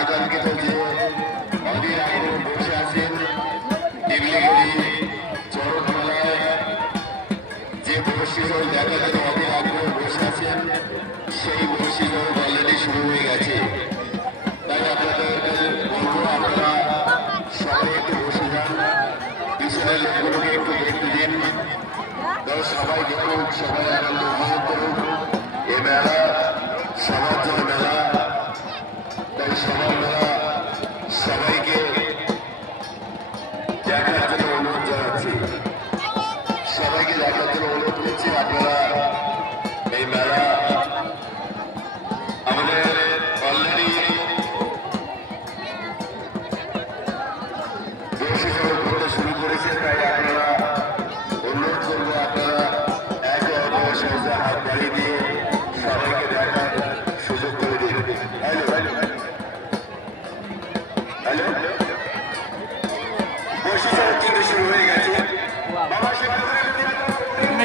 আকাঙ্ক্ষিত যে অধীর আগ্রহ বসে আছেন ডিগ্রিগড়ি চরক মেলায় যে বর্ষি দল দেখার জন্য অধীর আগ্রহ বসে আছেন সেই বর্ষি দল অলরেডি শুরু হয়ে গেছে। তাই আপনাদেরকে বলবো আপনারা সবাই একটু বসে যান, পিছনের লোকগুলোকে একটু দেখতে দিন, সবাই দেখুক, সবাই আনন্দ উপভোগ করুক। এ মেলা সবার জন্য মেলা, তাই সবার মেলা সবাইকে দেখার জন্য অনুরোধ জানাচ্ছি, সবাইকে দেখার জন্য অনুরোধ করছি। আপনারা এই মেলা আমাদের অলরেডি বসে করতে শুরু করেছে, তাই আপনারা অনুরোধ করবো আপনারা একে অপরের সাথে হাত বাড়িয়ে দিয়ে সবাইকে দেখার সুযোগ করে দিন। হ্যালো হ্যালো হ্যালো, বসে কিন্তু শুরু হয়ে গেছে।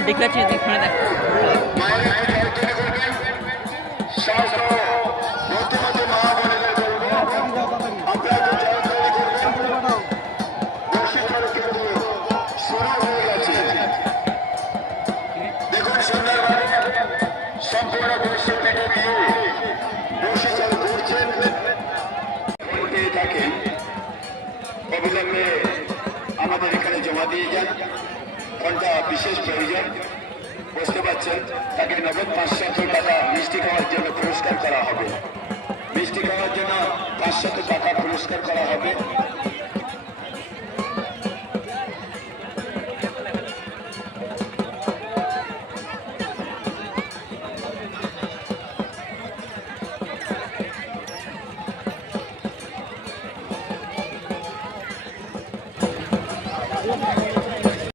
দেখাচ্ছি ফোনে দেখ সমস্ত মধ্যমতি মা বোনেদের বলবো আপনারা জয়ধ্বনি করবেন। বসিচর কিন্তু শুরু হয়ে গেছে। দেখুন সুন্দরভাবে সম্পূর্ণ দৃশ্য থেকে দিয়ে বসিচর ঘুরছেন ঘুরতেই থাকেন। অবিলম্বে আমাদের এখানে জমা দিয়ে যান, কোনটা বিশেষ প্রয়োজন বুঝতে পারছেন। তাকে নগদ 500 টাকা মিষ্টি খাওয়ার জন্য পুরস্কার করা হবে, মিষ্টি খাওয়ার জন্য 500 টাকা পুরস্কার করা হবে। ও